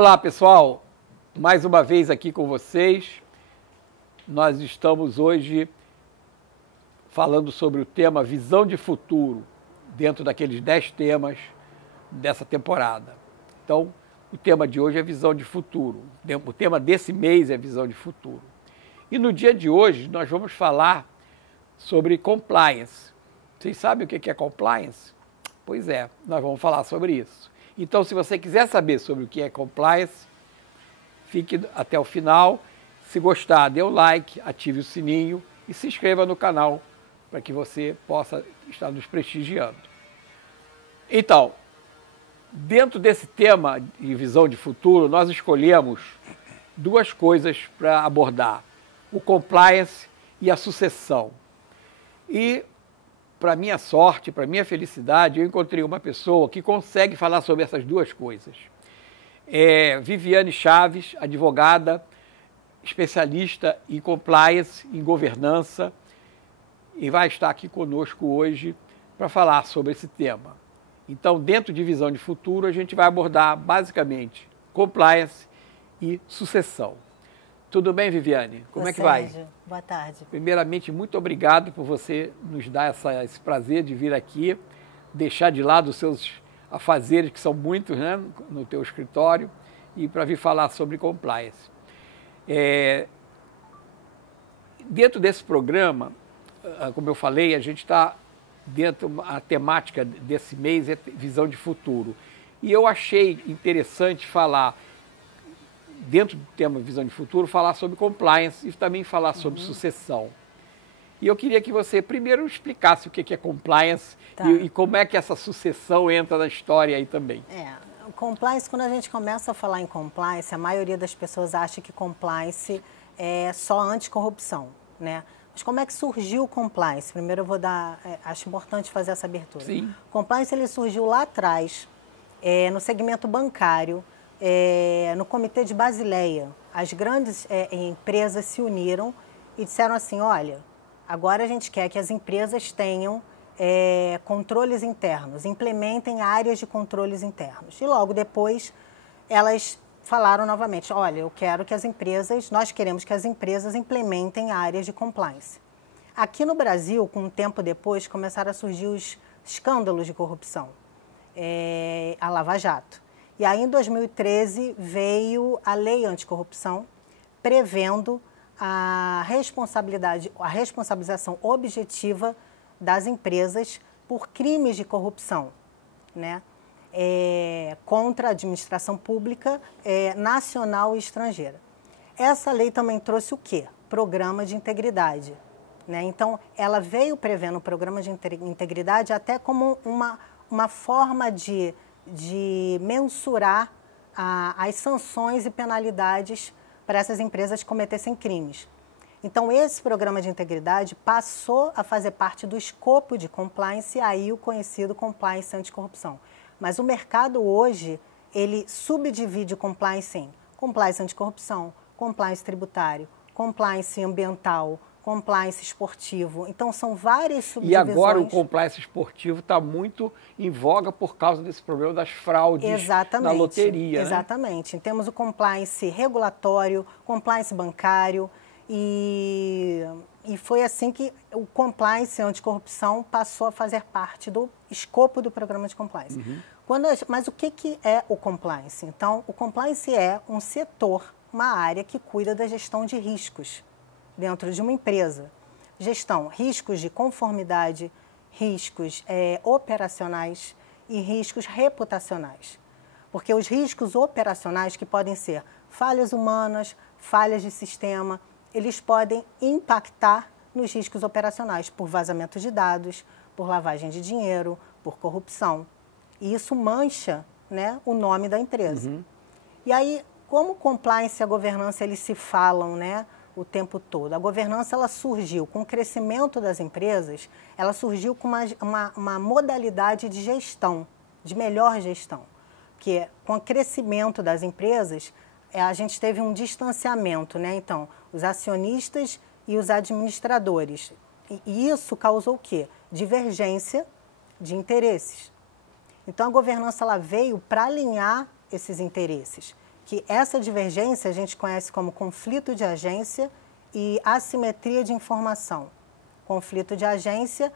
Olá, pessoal. Mais uma vez aqui com vocês. Nós estamos hoje falando sobre o tema Visão de Futuro, dentro daqueles 10 temas dessa temporada. Então, o tema de hoje é Visão de Futuro. O tema desse mês é Visão de Futuro. E no dia de hoje, nós vamos falar sobre compliance. Vocês sabem o que é compliance? Pois é, nós vamos falar sobre isso. Então, se você quiser saber sobre o que é compliance, fique até o final. Se gostar, dê um like, ative o sininho e se inscreva no canal para que você possa estar nos prestigiando. Então, dentro desse tema de visão de futuro, nós escolhemos duas coisas para abordar: o compliance e a sucessão. E, para minha sorte, para minha felicidade, eu encontrei uma pessoa que consegue falar sobre essas duas coisas. É Viviane Chaves, advogada, especialista em compliance, em governança, e vai estar aqui conosco hoje para falar sobre esse tema. Então, dentro de Visão de Futuro, a gente vai abordar basicamente compliance e sucessão. Tudo bem, Viviane? Como é que vai? Sérgio, boa tarde. Primeiramente, muito obrigado por você nos dar esse prazer de vir aqui, deixar de lado os seus afazeres, que são muitos, né, no teu escritório, e para vir falar sobre compliance. Dentro desse programa, como eu falei, a gente está dentro, a temática desse mês é Visão de Futuro. E eu achei interessante falar, dentro do tema Visão de Futuro, falar sobre compliance e também falar sobre sucessão. E eu queria que você primeiro explicasse o que é compliance e como é que essa sucessão entra na história aí também. O compliance, quando a gente começa a falar em compliance, a maioria das pessoas acha que compliance é só anticorrupção, né? Mas como é que surgiu o compliance? Primeiro eu vou dar, acho importante fazer essa abertura. Sim. O compliance ele surgiu lá atrás, no segmento bancário, no Comitê de Basileia. As grandes empresas se uniram e disseram assim, olha, agora a gente quer que as empresas tenham controles internos, implementem áreas de controles internos. E logo depois elas falaram novamente, olha, nós queremos que as empresas implementem áreas de compliance. Aqui no Brasil, com um tempo depois, começaram a surgir os escândalos de corrupção, a Lava Jato. E aí, em 2013, veio a Lei Anticorrupção, prevendo a responsabilização objetiva das empresas por crimes de corrupção, né? Contra a administração pública nacional e estrangeira. Essa lei também trouxe o quê? Programa de integridade, né? Então, ela veio prevendo o programa de integridade até como uma forma de mensurar as sanções e penalidades para essas empresas que cometessem crimes. Então, esse programa de integridade passou a fazer parte do escopo de compliance, e aí o conhecido compliance anticorrupção. Mas o mercado hoje, ele subdivide o compliance em compliance anticorrupção, compliance tributário, compliance ambiental, compliance esportivo. Então, são várias subdivisões. E agora o compliance esportivo está muito em voga por causa desse problema das fraudes na loteria. Exatamente. Né? Temos o compliance regulatório, compliance bancário, e foi assim que o compliance anticorrupção passou a fazer parte do escopo do programa de compliance. Mas o que é o compliance? Então, o compliance é um setor, uma área que cuida da gestão de riscos dentro de uma empresa. Riscos de conformidade, riscos operacionais e riscos reputacionais. Porque os riscos operacionais, que podem ser falhas humanas, falhas de sistema, eles podem impactar nos riscos operacionais por vazamento de dados, por lavagem de dinheiro, por corrupção. E isso mancha, né, o nome da empresa. E aí, como o compliance e a governança eles se falam, né, o tempo todo? A governança ela surgiu com o crescimento das empresas, ela surgiu com uma modalidade de gestão, de melhor gestão. Que com o crescimento das empresas, a gente teve um distanciamento, né? Então, os acionistas e os administradores. E isso causou o quê? Divergência de interesses. Então, a governança ela veio para alinhar esses interesses, que essa divergência a gente conhece como conflito de agência e assimetria de informação. Conflito de agência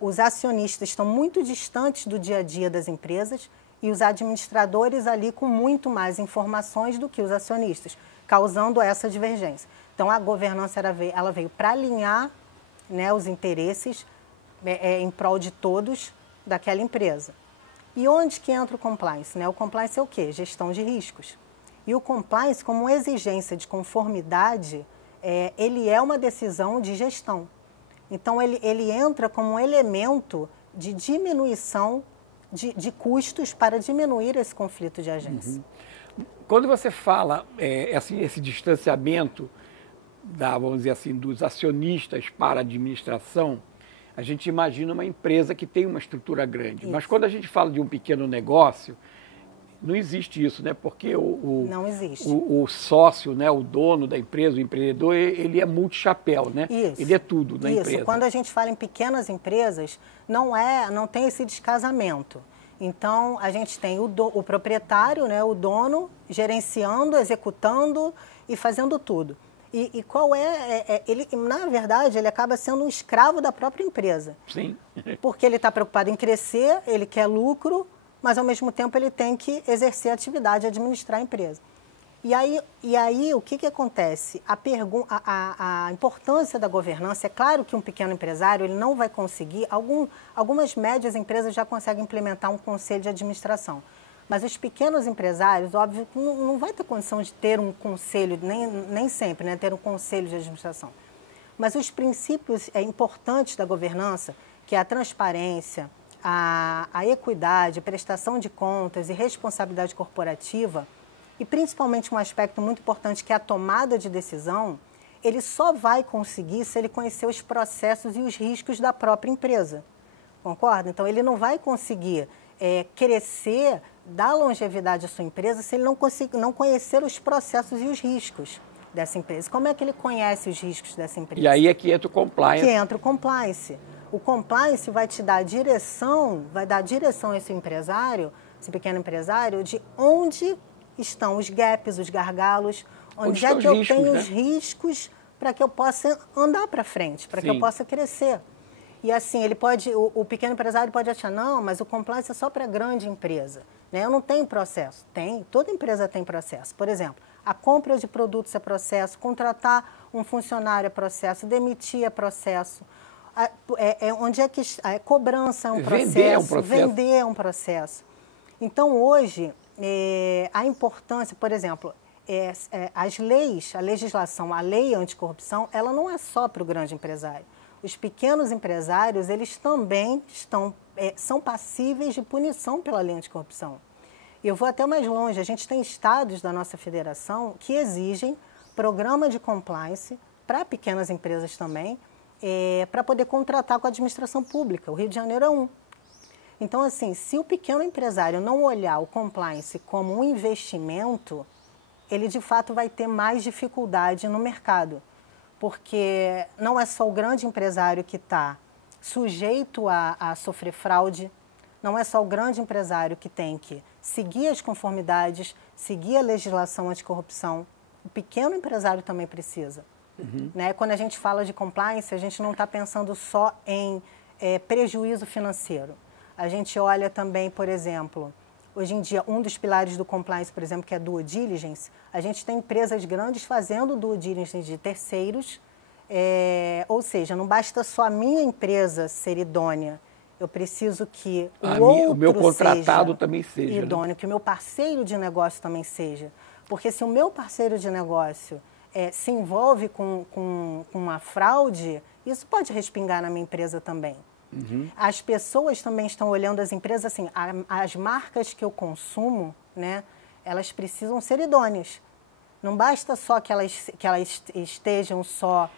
os acionistas estão muito distantes do dia a dia das empresas e os administradores ali com muito mais informações do que os acionistas, causando essa divergência. Então, a governança ela veio para alinhar, né, os interesses em prol de todos daquela empresa. E onde que entra o compliance? Né? O compliance é o quê? Gestão de riscos. E o compliance, como uma exigência de conformidade, ele é uma decisão de gestão. Então, ele entra como um elemento de diminuição de custos para diminuir esse conflito de agência. Quando você fala esse distanciamento vamos dizer assim, dos acionistas para a administração, a gente imagina uma empresa que tem uma estrutura grande. Isso. Mas quando a gente fala de um pequeno negócio, não existe isso, né? Porque não existe. O sócio, né? O dono da empresa, o empreendedor, ele é multichapéu, né? Isso. Ele é tudo na empresa. Quando a gente fala em pequenas empresas, não tem esse descasamento. Então, a gente tem o proprietário, né? O dono, gerenciando, executando e fazendo tudo. E qual ele, na verdade, ele acaba sendo um escravo da própria empresa. Sim. Porque ele está preocupado em crescer, ele quer lucro, mas ao mesmo tempo ele tem que exercer a atividade, administrar a empresa. E aí o que acontece? A importância da governança, é claro que um pequeno empresário ele não vai conseguir, algumas médias empresas já conseguem implementar um conselho de administração. Mas os pequenos empresários, óbvio, não vai ter condição de ter um conselho, nem sempre, né, ter um conselho de administração. Mas os princípios importantes da governança, que é a transparência, a equidade, a prestação de contas e responsabilidade corporativa, e principalmente um aspecto muito importante que é a tomada de decisão, ele só vai conseguir se ele conhecer os processos e os riscos da própria empresa. Concorda? Então, ele não vai conseguir crescer, dar longevidade à sua empresa se ele não conhecer os processos e os riscos dessa empresa. Como é que ele conhece os riscos dessa empresa? E aí é que entra o compliance. Que entra o compliance. O compliance vai te dar direção, vai dar direção a esse empresário, esse pequeno empresário, de onde estão os gaps, os gargalos, onde é que eu tenho os riscos para que eu possa andar para frente, para que eu possa crescer. E assim, o pequeno empresário pode achar, não, mas o compliance é só para grande empresa. Né? Eu não tenho processo. Tem, toda empresa tem processo. Por exemplo, a compra de produtos é processo, contratar um funcionário é processo, demitir é processo. Cobrança é um processo, vender é um processo. Então, hoje, a importância, por exemplo, as leis, a legislação, a lei anticorrupção, ela não é só para o grande empresário. Os pequenos empresários, eles também são passíveis de punição pela lei anticorrupção. E eu vou até mais longe, a gente tem estados da nossa federação que exigem programa de compliance para pequenas empresas também, para poder contratar com a administração pública. O Rio de Janeiro é um. Então, assim, se o pequeno empresário não olhar o compliance como um investimento, ele de fato vai ter mais dificuldade no mercado. Porque não é só o grande empresário que está sujeito a sofrer fraude, não é só o grande empresário que tem que seguir as conformidades, seguir a legislação anticorrupção. O pequeno empresário também precisa. Né? Quando a gente fala de compliance, a gente não está pensando só em prejuízo financeiro. A gente olha também, por exemplo, hoje em dia, um dos pilares do compliance, por exemplo, que é due diligence, a gente tem empresas grandes fazendo due diligence de terceiros, ou seja, não basta só a minha empresa ser idônea, eu preciso que o meu contratado também seja idôneo, né? Que o meu parceiro de negócio também seja. Porque se o meu parceiro de negócio se envolve com uma fraude, isso pode respingar na minha empresa também. As pessoas também estão olhando as empresas assim, as marcas que eu consumo, né, elas precisam ser idôneas. Não basta só que elas estejam só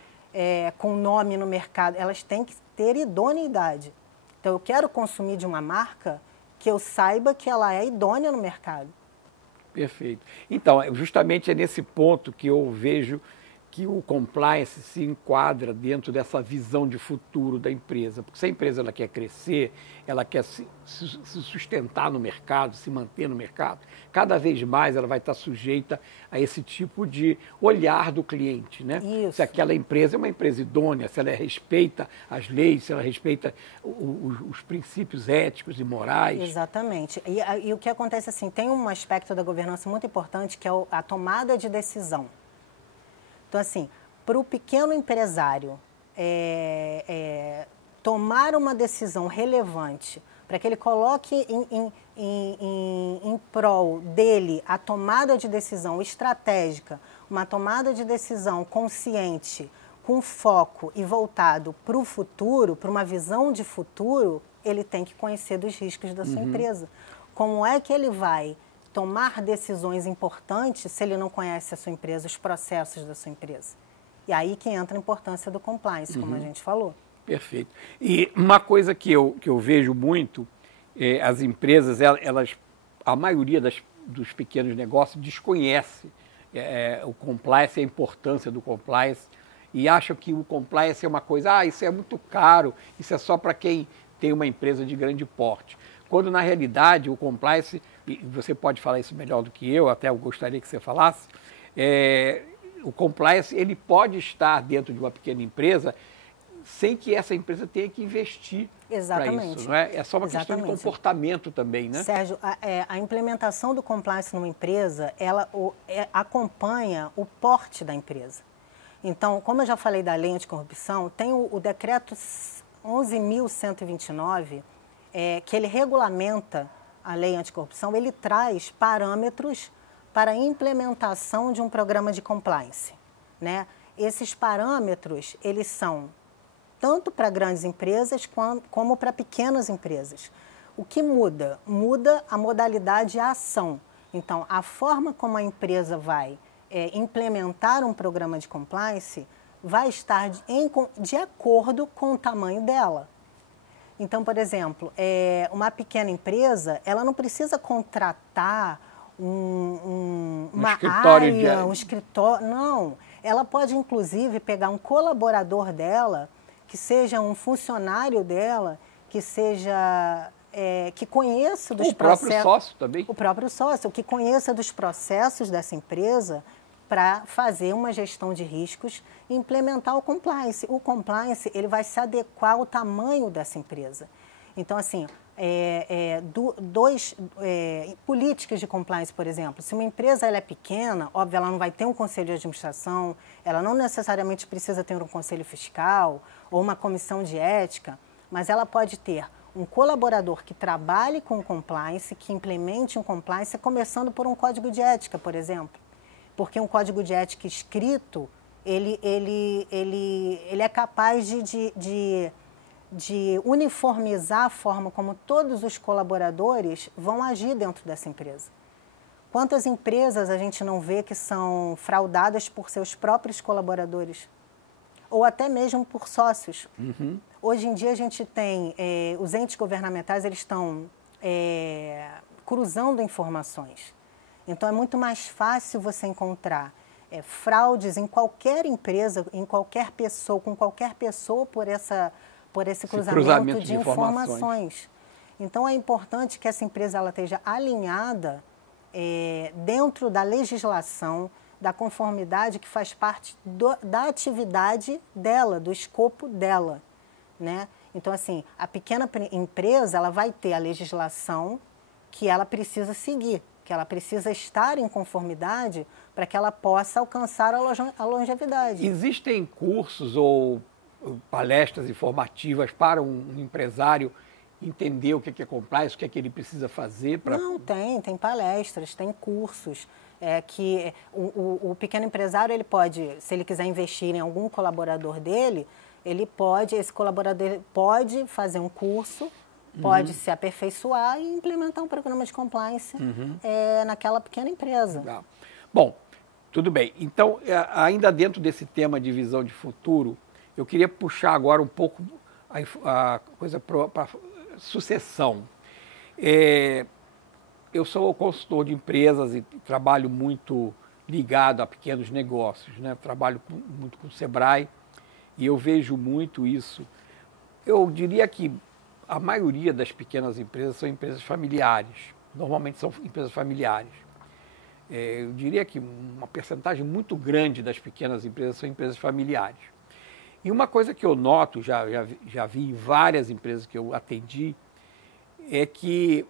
com nome no mercado, elas têm que ter idoneidade. Então, eu quero consumir de uma marca que eu saiba que ela é idônea no mercado. Perfeito. Então, justamente é nesse ponto que eu vejo que o compliance se enquadra dentro dessa visão de futuro da empresa? Porque se a empresa ela quer crescer, ela quer se sustentar no mercado, se manter no mercado, cada vez mais ela vai estar sujeita a esse tipo de olhar do cliente, né? Isso. Se aquela empresa é uma empresa idônea, se ela respeita as leis, se ela respeita os princípios éticos e morais. Exatamente. E o que acontece assim, tem um aspecto da governança muito importante que é a tomada de decisão. Então, assim, para o pequeno empresário tomar uma decisão relevante, para que ele coloque em prol dele a tomada de decisão estratégica, uma tomada de decisão consciente, com foco e voltado para o futuro, para uma visão de futuro, ele tem que conhecer dos riscos da sua empresa. Como é que ele vai tomar decisões importantes se ele não conhece a sua empresa, os processos da sua empresa? E aí que entra a importância do compliance, como a gente falou. Perfeito. E uma coisa que eu vejo muito, as empresas, a maioria dos pequenos negócios desconhece o compliance, a importância do compliance, e acham que o compliance é uma coisa, isso é muito caro, isso é só para quem tem uma empresa de grande porte. Quando, na realidade, o compliance, e você pode falar isso melhor do que eu, até eu gostaria que você falasse, o compliance ele pode estar dentro de uma pequena empresa sem que essa empresa tenha que investir para isso, não é? É só uma questão de comportamento também, né? Sérgio, a implementação do compliance numa empresa, ela acompanha o porte da empresa. Então, como eu já falei da lei anticorrupção, tem o decreto 11.129, que ele regulamenta a lei anticorrupção, ele traz parâmetros para a implementação de um programa de compliance, né? Esses parâmetros, eles são tanto para grandes empresas como para pequenas empresas. O que muda? Muda a modalidade e a ação. Então, a forma como a empresa vai implementar um programa de compliance vai estar de acordo com o tamanho dela. Então, por exemplo, uma pequena empresa, ela não precisa contratar uma área, um escritório, não. Ela pode, inclusive, pegar um colaborador dela, que seja um funcionário dela, que seja que conheça dos processos. O próprio sócio também. O próprio sócio, que conheça dos processos dessa empresa para fazer uma gestão de riscos e implementar o compliance. O compliance ele vai se adequar ao tamanho dessa empresa. Então, assim, políticas de compliance, por exemplo. Se uma empresa ela é pequena, óbvio, ela não vai ter um conselho de administração, ela não necessariamente precisa ter um conselho fiscal ou uma comissão de ética, mas ela pode ter um colaborador que trabalhe com compliance, que implemente um compliance, começando por um código de ética, por exemplo. Porque um código de ética escrito, ele é capaz de uniformizar a forma como todos os colaboradores vão agir dentro dessa empresa. Quantas empresas a gente não vê que são fraudadas por seus próprios colaboradores? Ou até mesmo por sócios. Hoje em dia a gente tem, os entes governamentais, eles estão cruzando informações. Então é muito mais fácil você encontrar fraudes em qualquer empresa, em qualquer pessoa, com qualquer pessoa por esse cruzamento de informações. Então é importante que essa empresa ela esteja alinhada dentro da legislação, da conformidade que faz parte da atividade dela, do escopo dela, né? Então, assim, a pequena empresa ela vai ter a legislação que ela precisa seguir, que ela precisa estar em conformidade para que ela possa alcançar a longevidade. Existem cursos ou palestras informativas para um empresário entender o que é compliance, o que é que ele precisa fazer para... Não, tem palestras, tem cursos. Que o pequeno empresário, ele pode, se ele quiser investir em algum colaborador dele, esse colaborador pode fazer um curso, pode se aperfeiçoar e implementar um programa de compliance naquela pequena empresa. Tá. Bom, tudo bem. Então, ainda dentro desse tema de visão de futuro, eu queria puxar agora um pouco a coisa para sucessão. Eu sou consultor de empresas e trabalho muito ligado a pequenos negócios, né? Trabalho muito com o Sebrae e eu vejo muito isso. Eu diria que a maioria das pequenas empresas são empresas familiares, normalmente são empresas familiares. Eu diria que uma percentagem muito grande das pequenas empresas são empresas familiares. E uma coisa que eu noto, já vi em várias empresas que eu atendi, é que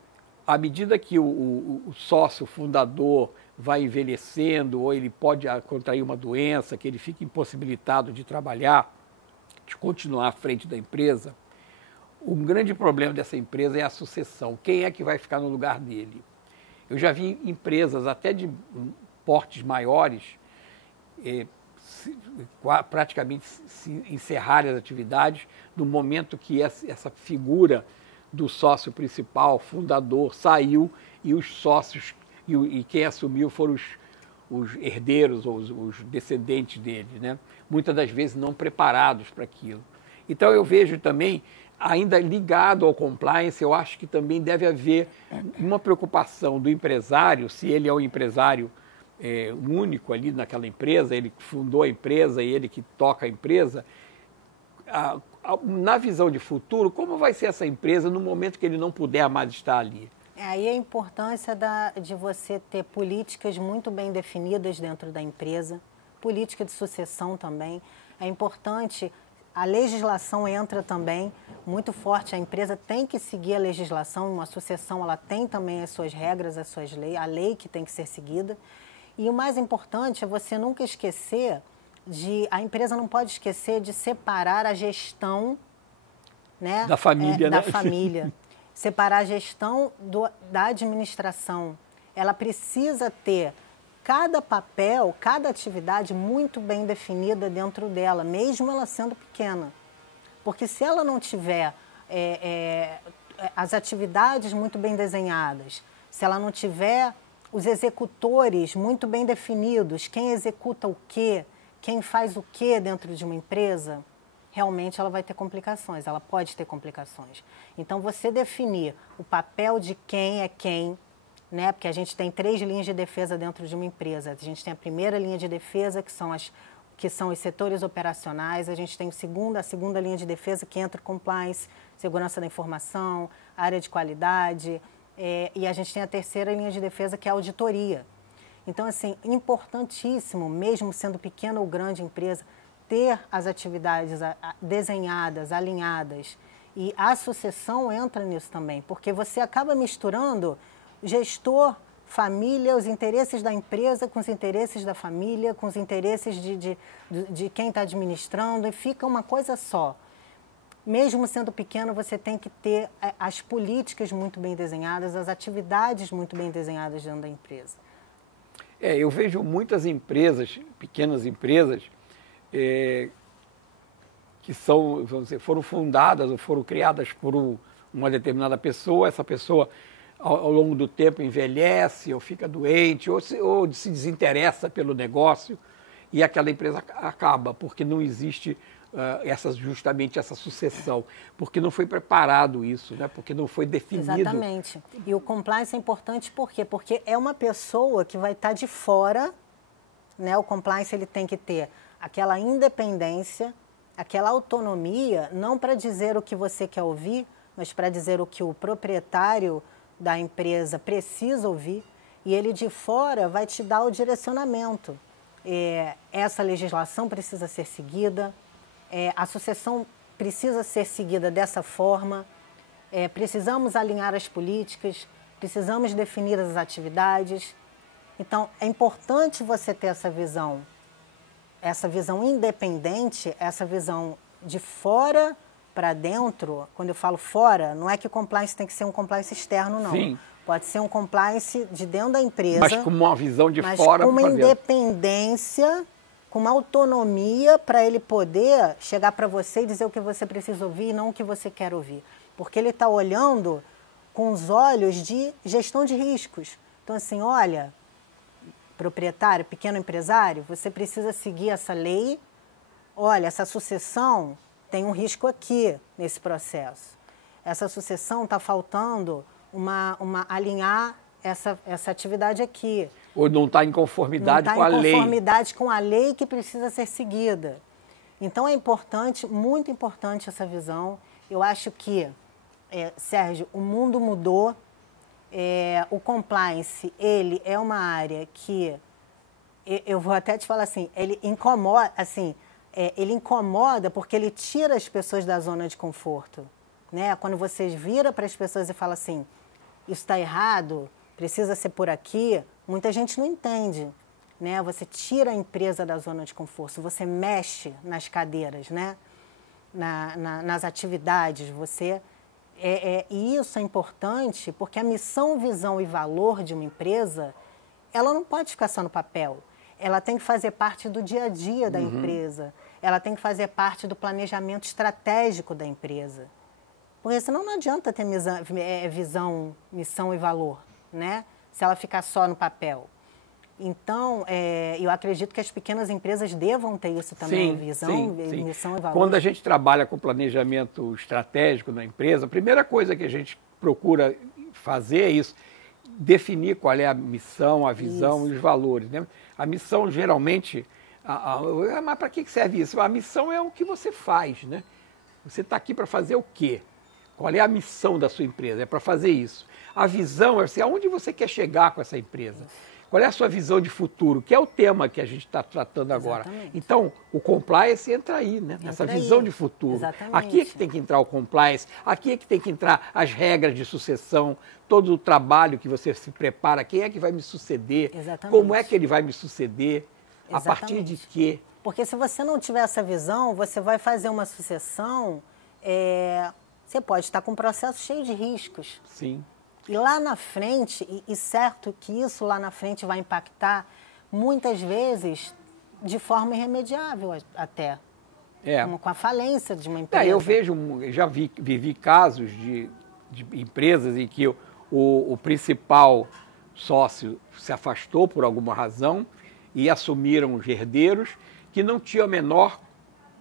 à medida que o sócio fundador vai envelhecendo, ou ele pode contrair uma doença, que ele fica impossibilitado de trabalhar, de continuar à frente da empresa, um grande problema dessa empresa é a sucessão. Quem é que vai ficar no lugar dele? Eu já vi empresas até de portes maiores praticamente se encerrarem as atividades no momento que essa figura do sócio principal, fundador, saiu e os sócios e quem assumiu foram os herdeiros ou os descendentes dele, né? Muitas das vezes não preparados para aquilo. Então eu vejo também, ainda ligado ao compliance, eu acho que também deve haver uma preocupação do empresário, se ele é um empresário único ali naquela empresa, ele fundou a empresa e ele que toca a empresa, na visão de futuro, como vai ser essa empresa no momento que ele não puder mais estar ali? Aí a importância de você ter políticas muito bem definidas dentro da empresa, política de sucessão também. É importante, a legislação entra também muito forte, a empresa tem que seguir a legislação, uma sucessão ela tem também as suas regras, as suas leis, a lei que tem que ser seguida. E o mais importante é você nunca esquecer a empresa não pode esquecer de separar a gestão, né, da família, da família. Separar a gestão da administração. Ela precisa ter cada papel, cada atividade muito bem definida dentro dela, mesmo ela sendo pequena. Porque se ela não tiver as atividades muito bem desenhadas, se ela não tiver os executores muito bem definidos, quem executa o quê, quem faz o quê dentro de uma empresa, realmente ela vai ter complicações, ela pode ter complicações. Então, você definir o papel de quem é quem, né? Porque a gente tem 3 linhas de defesa dentro de uma empresa. A gente tem a primeira linha de defesa, que são os setores operacionais, a gente tem a segunda linha de defesa, que entra compliance, segurança da informação, área de qualidade, e a gente tem a terceira linha de defesa, que é a auditoria. Então, assim, importantíssimo, mesmo sendo pequena ou grande empresa, ter as atividades desenhadas, alinhadas. E a sucessão entra nisso também, porque você acaba misturando gestor, família, os interesses da empresa com os interesses da família, com os interesses de quem está administrando, e fica uma coisa só. Mesmo sendo pequeno, você tem que ter as políticas muito bem desenhadas, as atividades muito bem desenhadas dentro da empresa. Eu vejo muitas empresas, pequenas empresas, que são, vamos dizer, foram fundadas ou foram criadas por uma determinada pessoa, essa pessoa ao longo do tempo envelhece ou fica doente ou se desinteressa pelo negócio e aquela empresa acaba, porque não existe justamente essa sucessão, porque não foi preparado isso, né? Porque não foi definido. Exatamente. E o compliance é importante por quê? Porque é uma pessoa que vai estar de fora, né? O compliance ele tem que ter aquela independência, aquela autonomia, não para dizer o que você quer ouvir, mas para dizer o que o proprietário da empresa precisa ouvir, e ele de fora vai te dar o direcionamento. Essa legislação precisa ser seguida, a sucessão precisa ser seguida dessa forma, precisamos alinhar as políticas, precisamos definir as atividades. Então, é importante você ter essa visão independente, essa visão de fora para dentro. Quando eu falo fora, não é que o compliance tem que ser um compliance externo, não. Sim. Pode ser um compliance de dentro da empresa. Mas com uma visão de fora para dentro. Com uma independência, com uma autonomia para ele poder chegar para você e dizer o que você precisa ouvir e não o que você quer ouvir. Porque ele está olhando com os olhos de gestão de riscos. Então, assim, olha, proprietário, pequeno empresário, você precisa seguir essa lei. Olha, essa sucessão tem um risco aqui nesse processo. Essa sucessão está faltando alinhar essa atividade aqui. Ou não está em conformidade com a lei. Não está em conformidade com a lei que precisa ser seguida. Então é importante, muito importante essa visão. Eu acho que, Sérgio, o mundo mudou. O compliance, ele é uma área que, eu vou até te falar assim, ele incomoda porque ele tira as pessoas da zona de conforto. Né? Quando você vira para as pessoas e fala assim, isso está errado, precisa ser por aqui, muita gente não entende. Né? Você tira a empresa da zona de conforto, você mexe nas cadeiras, né? Nas atividades, e isso é importante porque a missão, visão e valor de uma empresa, ela não pode ficar só no papel. Ela tem que fazer parte do dia a dia da empresa, ela tem que fazer parte do planejamento estratégico da empresa. Porque senão não adianta ter visão, missão e valor, né? Se ela ficar só no papel. Então, eu acredito que as pequenas empresas devam ter isso também, visão, missão e valor. Quando a gente trabalha com planejamento estratégico na empresa, a primeira coisa que a gente procura fazer é isso, definir qual é a missão, a visão e os valores. Né? A missão, geralmente, mas para que serve isso? A missão é o que você faz, né? Você está aqui para fazer o quê? Qual é a missão da sua empresa? É para fazer isso. A visão é assim, aonde você quer chegar com essa empresa? Qual é a sua visão de futuro? Que é o tema que a gente está tratando agora. Exatamente. Então, o compliance entra aí, né? Nessa visão de futuro. Exatamente. Aqui é que tem que entrar o compliance, aqui é que tem que entrar as regras de sucessão, todo o trabalho que você se prepara, quem é que vai me suceder, como é que ele vai me suceder, a partir de quê? Porque se você não tiver essa visão, você vai fazer uma sucessão, você pode estar com um processo cheio de riscos. Sim. E lá na frente, e certo que isso lá na frente vai impactar, muitas vezes, de forma irremediável até. Com a falência de uma empresa. Eu já vivi casos de empresas em que o principal sócio se afastou por alguma razão e assumiram os herdeiros que não tinham o menor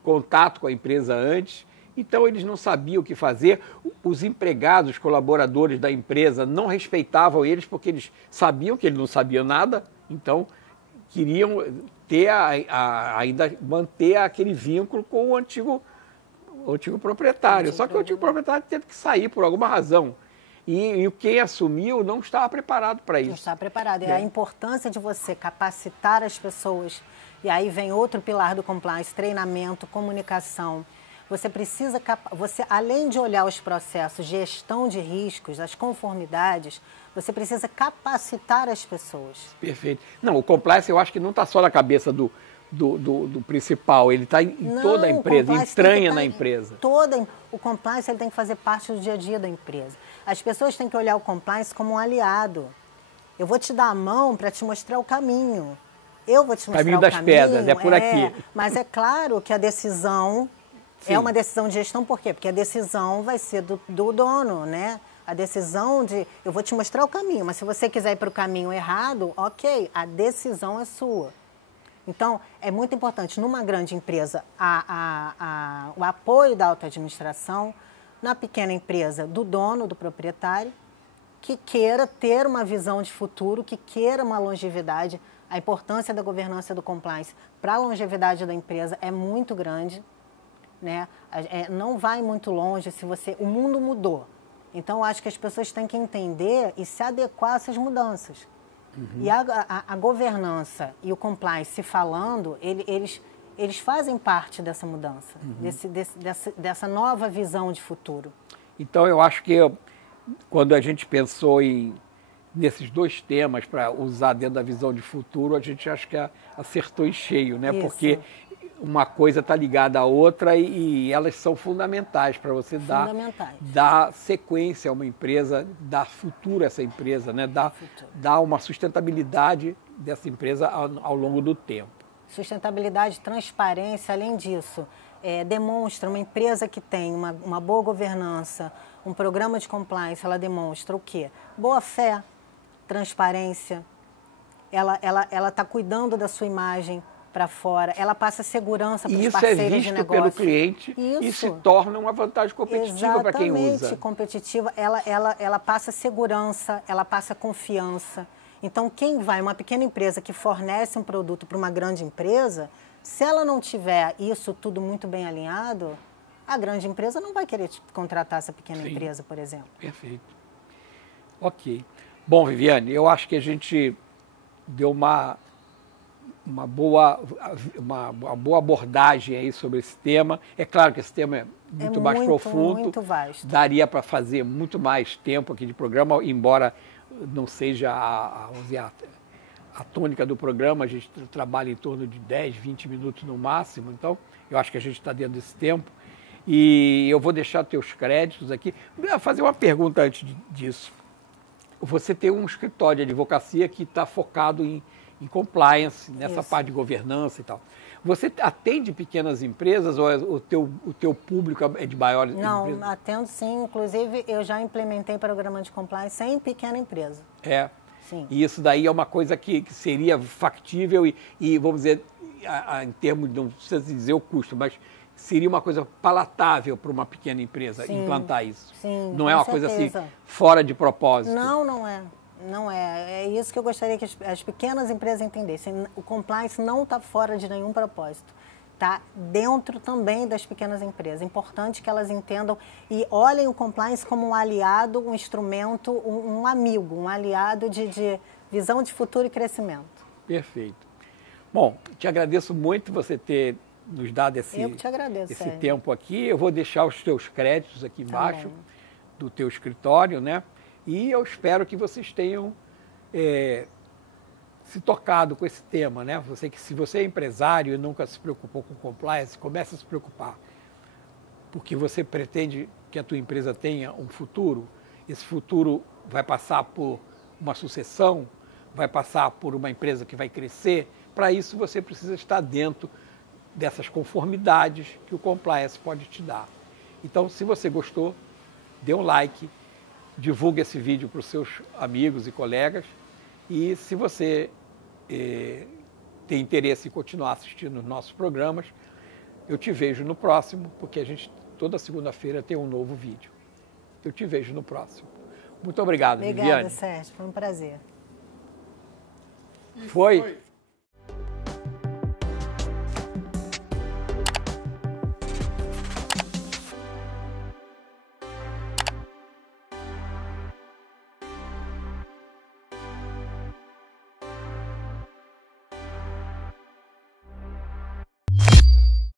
contato com a empresa antes. Então, eles não sabiam o que fazer, os empregados, os colaboradores da empresa não respeitavam eles porque eles sabiam que eles não sabiam nada, então queriam ter ainda manter aquele vínculo com o antigo proprietário. Só que o antigo proprietário teve que sair por alguma razão. E quem assumiu não estava preparado para isso. Não estava preparado. É a importância de você capacitar as pessoas. E aí vem outro pilar do compliance, treinamento, comunicação. Você precisa, além de olhar os processos, gestão de riscos, as conformidades, você precisa capacitar as pessoas. Perfeito. Não, o compliance eu acho que não está só na cabeça do principal, ele está em toda a empresa, entranha na empresa. O compliance ele tem que fazer parte do dia a dia da empresa. As pessoas têm que olhar o compliance como um aliado. Eu vou te dar a mão para te mostrar o caminho. Eu vou te mostrar caminho das pedras, é por aqui. Mas é claro que a decisão... Sim. É uma decisão de gestão, por quê? Porque a decisão vai ser do dono, né? A decisão eu vou te mostrar o caminho, mas se você quiser ir para o caminho errado, ok, a decisão é sua. Então, é muito importante, numa grande empresa, o apoio da alta administração, na pequena empresa, do dono, do proprietário, que queira ter uma visão de futuro, que queira uma longevidade. A importância da governança do compliance para a longevidade da empresa é muito grande. Né? Não vai muito longe o mundo mudou. Então, eu acho que as pessoas têm que entender e se adequar a essas mudanças. E a governança e o compliance falando, eles fazem parte dessa mudança, dessa nova visão de futuro. Então, eu acho que quando a gente pensou nesses dois temas para usar dentro da visão de futuro, a gente acho que acertou em cheio, né? Isso. Porque uma coisa está ligada à outra e elas são fundamentais para você dar sequência a uma empresa, dar futuro a essa empresa, né? Dar uma sustentabilidade dessa empresa ao longo do tempo. Sustentabilidade, transparência, além disso, demonstra uma empresa que tem uma boa governança, um programa de compliance, ela demonstra o quê? Boa fé, transparência, ela está cuidando da sua imagem, para fora, ela passa segurança para os Isso parceiros é de visto negócio. pelo cliente e se torna uma vantagem competitiva para quem usa. Exatamente, competitiva. Ela passa segurança, ela passa confiança. Então, quem vai, uma pequena empresa que fornece um produto para uma grande empresa, se ela não tiver isso tudo muito bem alinhado, a grande empresa não vai querer contratar essa pequena empresa, por exemplo. Perfeito. Ok. Bom, Viviane, eu acho que a gente deu uma boa abordagem aí sobre esse tema. É claro que esse tema é muito mais profundo. Muito vasto. Daria para fazer muito mais tempo aqui de programa, embora não seja a tônica do programa, a gente trabalha em torno de 10, 20 minutos no máximo, então eu acho que a gente está dentro desse tempo. E eu vou deixar teus créditos aqui. Vou fazer uma pergunta antes disso. Você tem um escritório de advocacia que está focado em compliance, nessa parte de governança e tal. Você atende pequenas empresas ou o teu público é de maiores empresas? Não, atendo sim. Inclusive, eu já implementei programa de compliance em pequena empresa. É. Sim. E isso daí é uma coisa que seria factível e vamos dizer, em termos, não precisa dizer o custo, mas seria uma coisa palatável para uma pequena empresa implantar isso. Sim, não é uma certeza. coisa assim, fora de propósito. Não, não é. Não é. É isso que eu gostaria que as pequenas empresas entendessem. O compliance não está fora de nenhum propósito. Está dentro também das pequenas empresas. É importante que elas entendam e olhem o compliance como um aliado, um instrumento, um amigo, um aliado de visão de futuro e crescimento. Perfeito. Bom, te agradeço muito você ter nos dado esse tempo aqui. Eu vou deixar os teus créditos aqui embaixo do teu escritório, né? E eu espero que vocês tenham se tocado com esse tema, né? Se você é empresário e nunca se preocupou com compliance, comece a se preocupar. Porque você pretende que a tua empresa tenha um futuro. Esse futuro vai passar por uma sucessão, vai passar por uma empresa que vai crescer. Para isso, você precisa estar dentro dessas conformidades que o compliance pode te dar. Então, se você gostou, dê um like, divulgue esse vídeo para os seus amigos e colegas. E se você tem interesse em continuar assistindo os nossos programas, eu te vejo no próximo, porque a gente toda segunda-feira tem um novo vídeo. Eu te vejo no próximo. Muito obrigado, Viviane. Obrigada, Sérgio. Foi um prazer. Foi?